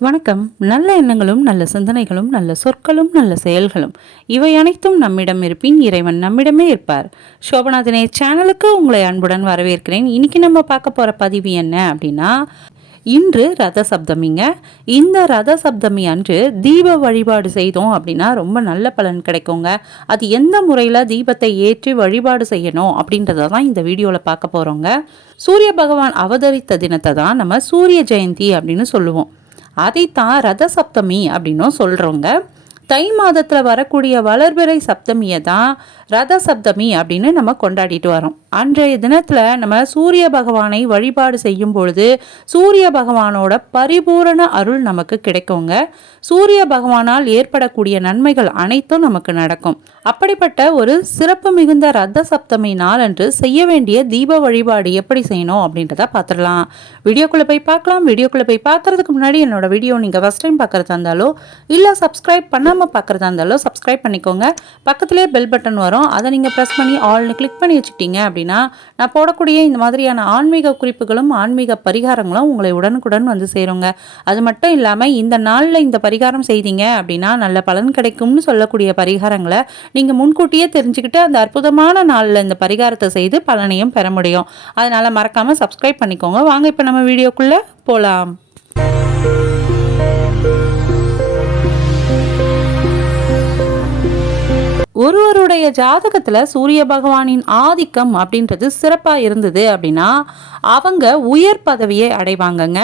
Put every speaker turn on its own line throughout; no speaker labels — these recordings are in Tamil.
வணக்கம். நல்ல எண்ணங்களும் நல்ல சிந்தனைகளும் நல்ல சொற்களும் நல்ல செயல்களும். இவை அனைத்தும் நம்மிடம் இருப்பின் இறைவன் நம்மிடமே இருப்பார். சோபநாதனே சேனலுக்கு உங்களை அன்புடன் வரவேற்கிறேன். இன்னைக்கு நம்ம பார்க்க போகிற பதிவு என்ன அப்படின்னா இன்று ரத சப்தமிங்க. இந்த ரத சப்தமி அன்று தீப வழிபாடு செய்தோம் அப்படின்னா ரொம்ப நல்ல பலன் கிடைக்குங்க. அது எந்த முறையில் தீபத்தை ஏற்றி வழிபாடு செய்யணும் அப்படின்றத தான் இந்த வீடியோவில் பார்க்க போகிறோங்க சூரிய பகவான் அவதரித்த தினத்தை தான் நம்ம சூரிய ஜெயந்தி அப்படின்னு சொல்லுவோம். அதைத்தான் ரத சப்தமி அப்படின்னும் சொல்கிறோங்க தை மாதத்தில் வரக்கூடிய வளர்பிறை சப்தமியை தான் ரத சப்தமி அப்படின்னு நம்ம கொண்டாடிட்டு வரோம். அன்றைய தினத்தில் நம்ம சூரிய பகவானை வழிபாடு செய்யும் பொழுது சூரிய பகவானோட பரிபூரண அருள் நமக்கு கிடைக்குங்க. சூரிய பகவானால் ஏற்படக்கூடிய நன்மைகள் அனைத்தும் நமக்கு நடக்கும். அப்படிப்பட்ட ஒரு சிறப்பு மிகுந்த ரத்த சப்தமி நாளன்று செய்ய வேண்டிய தீப வழிபாடு எப்படி செய்யணும் அப்படின்றத பார்த்துடலாம். வீடியோக்குள்ளே போய் பார்க்கலாம். வீடியோக்குள்ளே போய் பார்க்கறதுக்கு முன்னாடி என்னோட வீடியோ நீங்கள் ஃபஸ்ட் டைம் பார்க்குறதா இருந்தாலோ இல்லை சப்ஸ்கிரைப் பண்ணாமல் பார்க்குறதா இருந்தாலும் சப்ஸ்கிரைப் பண்ணிக்கோங்க. பக்கத்துலேயே பெல் பட்டன் வரும். அதை நீங்கள் ப்ரெஸ் பண்ணி ஆல்னு கிளிக் பண்ணி வச்சுக்கிட்டீங்க அப்படின்னா நான் போடக்கூடிய இந்த மாதிரியான ஆன்மீக குறிப்புகளும் ஆன்மீக பரிகாரங்களும் உங்களை உடனுக்குடன் வந்து சேருங்க. அது மட்டும் இல்லாமல் இந்த நாளில் இந்த பரிகாரம் செய்தீங்க அப்படின்னா நல்ல பலன் கிடைக்கும்னு சொல்லக்கூடிய பரிகாரங்களை நீங்கள் முன்கூட்டியே தெரிஞ்சுக்கிட்டு அந்த அற்புதமான நாளில் இந்த பரிகாரத்தை செய்து பலனையும் பெற முடியும். அதனால் மறக்காமல் சப்ஸ்கிரைப் பண்ணிக்கோங்க. வாங்க இப்போ நம்ம வீடியோக்குள்ளே போகலாம் உங்களுடைய ஜாதகத்தில் சூரிய பகவானின் ஆதிக்கம் அப்படின்றது சிறப்பாக இருந்தது அப்படின்னா அவங்க உயர் பதவியை அடைவாங்கங்க.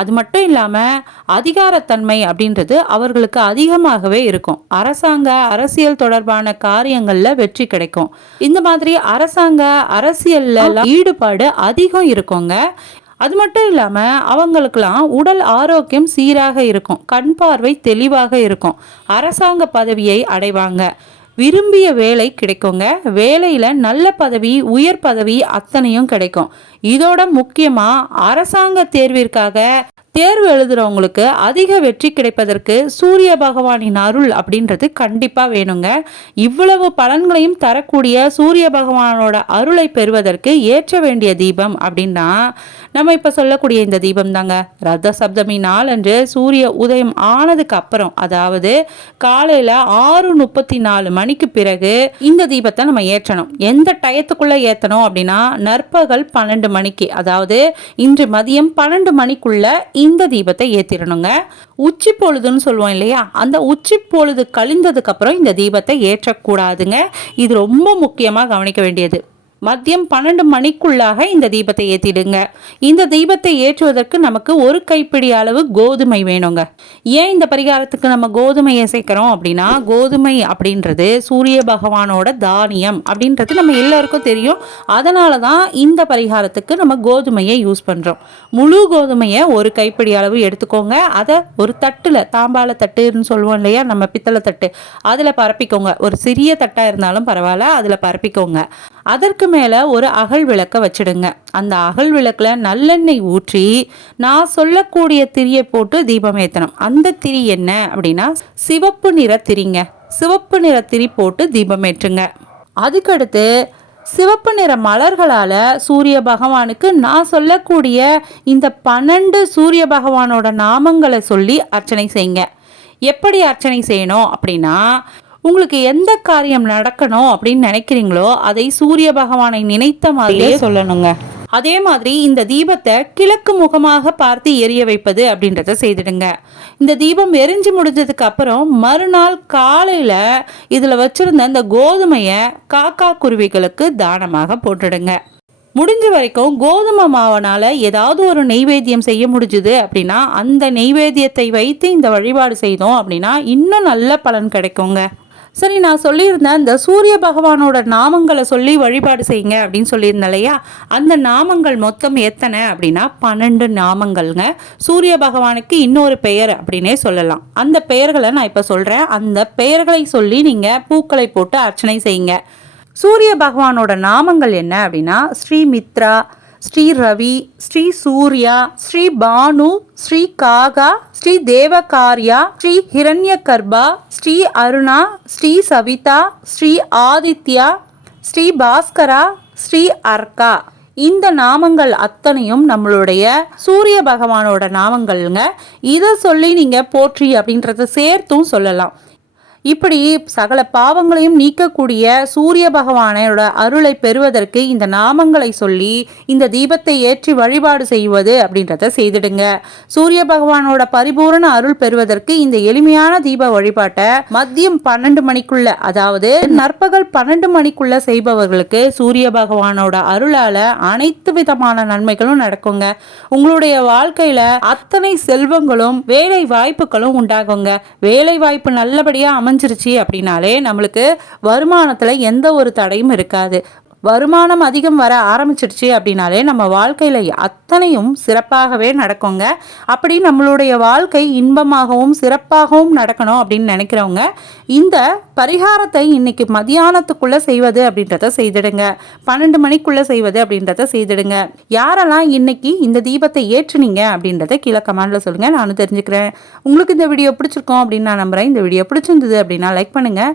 அது மட்டும் இல்லாமல் அதிகாரத்தன்மை அப்படின்றது அவர்களுக்கு அதிகமாகவே இருக்கும். அரசாங்க அரசியல் தொடர்பான காரியங்களில் வெற்றி கிடைக்கும். இந்த மாதிரி அரசாங்க அரசியல்ல ஈடுபாடு அதிகம் இருக்குங்க. அது மட்டும் இல்லாமல் அவங்களுக்கெல்லாம் உடல் ஆரோக்கியம் சீராக இருக்கும். கண் பார்வை தெளிவாக இருக்கும். அரசாங்க பதவியை அடைவாங்க. விரும்பிய வேலை கிடைக்குங்க. வேலையில் நல்ல பதவி உயர் பதவி அத்தனையும் கிடைக்கும். இதோட முக்கியமாக அரசாங்க தேர்விற்காக தேர்வு எழுதுறவங்களுக்கு அதிக வெற்றி கிடைப்பதற்கு சூரிய பகவானின் அருள் அப்படின்றது கண்டிப்பாக வேணுங்க. இவ்வளவு பலன்களையும் தரக்கூடிய சூரிய பகவானோட அருளை பெறுவதற்கு ஏற்ற வேண்டிய தீபம் அப்படின்னா நம்ம இப்போ சொல்லக்கூடிய இந்த தீபம் தாங்க. ரத சப்தமி நாளன்று சூரிய உதயம் ஆனதுக்கு அப்புறம் அதாவது காலையில் ஆறு முப்பத்தி நாலு மணிக்கு பிறகு இந்த தீபத்தை நம்ம ஏற்றணும். எந்த டயத்துக்குள்ளே ஏற்றணும் அப்படின்னா நற்பகல் பன்னெண்டு மணிக்கு அதாவது இன்று மதியம் பன்னெண்டு மணிக்குள்ள இந்த தீபத்தை ஏற்றிடணுங்க உச்சி பொழுதுன்னு சொல்லுவோம் இல்லையா? அந்த உச்சி பொழுது கழிந்ததுக்கு அப்புறம் இந்த தீபத்தை ஏற்றக்கூடாதுங்க. இது ரொம்ப முக்கியமாக கவனிக்க வேண்டியது. மதியம் பன்னெண்டு மணிக்குள்ளாக இந்த தீபத்தை ஏற்றிடுங்க இந்த தீபத்தை ஏற்றுவதற்கு நமக்கு ஒரு கைப்பிடி அளவு கோதுமை வேணுங்க. ஏன் இந்த பரிகாரத்துக்கு நம்ம கோதுமையை சேர்க்கிறோம் அப்படின்னா கோதுமை அப்படின்றது சூரிய பகவானோட தானியம் அப்படின்றது நம்ம எல்லாருக்கும் தெரியும். அதனால தான் இந்த பரிகாரத்துக்கு நம்ம கோதுமையை யூஸ் பண்ணுறோம் முழு கோதுமையை ஒரு கைப்பிடி அளவு எடுத்துக்கோங்க. அதை ஒரு தட்டில் தாம்பால தட்டுன்னு சொல்லுவோம் இல்லையா நம்ம பித்தளை தட்டு. அதில் பரப்பிக்கோங்க. ஒரு சிறிய தட்டாக இருந்தாலும் பரவாயில்ல அதில் பரப்பிக்கோங்க. அதற்கு மேலே ஒரு அகல் விளக்கை வச்சிடுங்க. அந்த அகல் விளக்கில் நல்லெண்ணெய் ஊற்றி நான் சொல்லக்கூடிய திரியை போட்டு தீபம் ஏற்றணும் அந்த திரி என்ன அப்படின்னா சிவப்பு நிற திரிங்க. சிவப்பு நிற திரி போட்டு தீபம் ஏற்றுங்க. அதுக்கடுத்து சிவப்பு நிற மலர்களால் சூரிய பகவானுக்கு நான் சொல்லக்கூடிய இந்த பன்னெண்டு சூரிய பகவானோட நாமங்களை சொல்லி அர்ச்சனை செய்யுங்க. எப்படி அர்ச்சனை செய்யணும் அப்படின்னா உங்களுக்கு எந்த காரியம் நடக்கணும் அப்படின்னு நினைக்கிறீங்களோ அதை சூரிய பகவானை நினைத்த மாதிரியே சொல்லணுங்க. அதே மாதிரி இந்த தீபத்தை கிழக்கு முகமாக பார்த்து எரிய வைப்பது அப்படின்றத செய்திடுங்க. இந்த தீபம் எரிஞ்சு முடிஞ்சதுக்கு அப்புறம் மறுநாள் காலையில் இதில் வச்சிருந்த இந்த கோதுமையை காக்கா குருவிகளுக்கு தானமாக போட்டுடுங்க. முடிஞ்ச வரைக்கும் கோதுமை மாவனால் ஏதாவது ஒரு நெய்வேத்தியம் செய்ய முடிஞ்சுது அப்படின்னா அந்த நெய்வேத்தியத்தை வைத்து இந்த வழிபாடு செய்தோம் அப்படின்னா இன்னும் நல்ல பலன் கிடைக்குங்க. சரி நான் சொல்லியிருந்தேன் இந்த சூரிய பகவானோட நாமங்களை சொல்லி வழிபாடு செய்யுங்க அப்படின்னு சொல்லியிருந்தேன் இல்லையா? அந்த நாமங்கள் மொத்தம் எத்தனை அப்படின்னா பன்னெண்டு நாமங்கள்ங்க. சூரிய பகவானுக்கு இன்னொரு பெயர் அப்படின்னே சொல்லலாம். அந்த பெயர்களை நான் இப்போ சொல்கிறேன் அந்த பெயர்களை சொல்லி நீங்கள் பூக்களை போட்டு அர்ச்சனை செய்யுங்க. சூரிய பகவானோட நாமங்கள் என்ன அப்படின்னா ஸ்ரீமித்ரா ஸ்ரீ ரவி ஸ்ரீ சூர்யா ஸ்ரீ பானு ஸ்ரீ காகா ஸ்ரீ தேவகார்யா ஸ்ரீ ஹிரண்ய கர்பா ஸ்ரீ அருணா ஸ்ரீ சவிதா ஸ்ரீ ஆதித்யா ஸ்ரீ பாஸ்கரா ஸ்ரீ அர்கா. இந்த நாமங்கள் அத்தனையும் நம்மளுடைய சூரிய பகவானோட நாமங்கள்ங்க. இதை சொல்லி நீங்கள் போற்றி அப்படின்றத சேர்த்தும் சொல்லலாம். இப்படி சகல பாவங்களையும் நீக்கக்கூடிய சூரிய பகவானோட அருளை பெறுவதற்கு இந்த நாமங்களை சொல்லி இந்த தீபத்தை ஏற்றி வழிபாடு செய்வது அப்படின்றத செய்திடுங்க. சூரிய பகவானோட பரிபூரண அருள் பெறுவதற்கு இந்த எளிமையான தீப வழிபாட்டை மதியம் பன்னெண்டு மணிக்குள்ள அதாவது நற்பகல் பன்னெண்டு மணிக்குள்ள செய்பவர்களுக்கு சூரிய பகவானோட அருளால அனைத்து விதமான நன்மைகளும் நடக்குங்க. உங்களுடைய வாழ்க்கையில அத்தனை செல்வங்களும் வேலை வாய்ப்புகளும் உண்டாகுங்க. வேலை வாய்ப்பு நல்லபடியா அமைஞ்சிருச்சு அப்படின்னாலே நம்மளுக்கு வருமானத்தில் எந்த ஒரு தடையும் இருக்காது. வருமானம் அதிகம் வர ஆரம்பிச்சிடுச்சு அப்படின்னாலே நம்ம வாழ்க்கையில் அத்தனையும் சிறப்பாகவே நடக்குங்க. அப்படி நம்மளுடைய வாழ்க்கை இன்பமாகவும் சிறப்பாகவும் நடக்கணும் அப்படின்னு நினைக்கிறவங்க இந்த பரிகாரத்தை இன்னைக்கு மதியானத்துக்குள்ளே செய்வது அப்படின்றத செய்திடுங்க. பன்னெண்டு மணிக்குள்ளே செய்வது அப்படின்றத செய்திடுங்க. யாரெல்லாம் இன்னைக்கு இந்த தீபத்தை ஏற்றுனீங்க அப்படின்றத கீழே கமெண்டில் சொல்லுங்கள் நானும் தெரிஞ்சுக்கிறேன். உங்களுக்கு இந்த வீடியோ பிடிச்சிருக்கோம் அப்படின்னு நான் நம்புகிறேன் இந்த வீடியோ பிடிச்சிருந்தது அப்படின்னா லைக் பண்ணுங்கள்